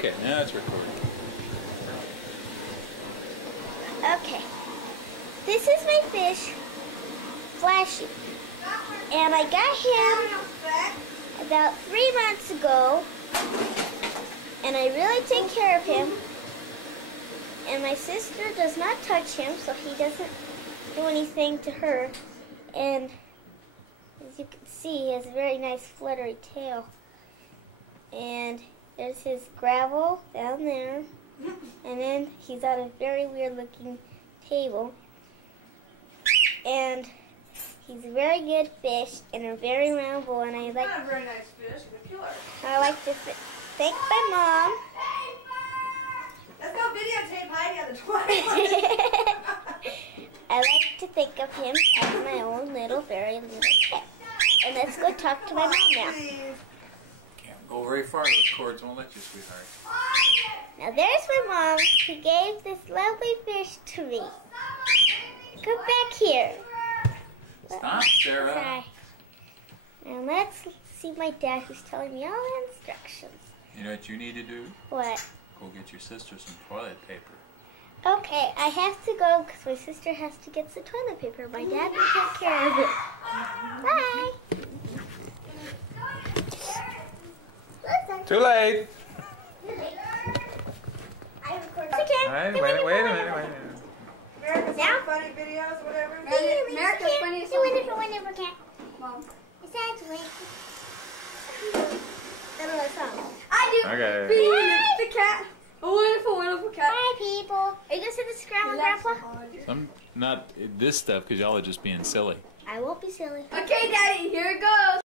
Okay, now it's recording. Okay, this is my fish, Flashy, and I got him about 3 months ago, and I really take care of him, and my sister does not touch him, so he doesn't do anything to her, and as you can see, he has a very nice fluttery tail, and there's his gravel down there. And then he's on a very weird looking table. And he's a very good fish in a very round bowl. And I like not a very nice fish, a killer. I like to thank my mom. Let's go videotape Heidi on the toilet. I like to think of him as my own little, very little pet. And let's go talk to my mom now. Can't go very far, those cords won't let you, sweetheart. Now there's my mom who gave this lovely fish to me. Come back here. Stop, Sarah. Sorry. Now let's see my dad who's telling me all the instructions. You know what you need to do? What? Go get your sister some toilet paper. Okay, I have to go because my sister has to get some toilet paper. My dad will take care of it. Bye. Too late. Wait Wait a minute. America's Now? Funny videos, whatever. America's Funniest Home Videos. Mom. It's actually another song. I do. Okay. The cat. A wonderful, wonderful cat. Hi, people. Are you gonna sit this ground, Grandpa? Not this stuff, because y'all are just being silly. I won't be silly. Okay, Daddy, here it goes.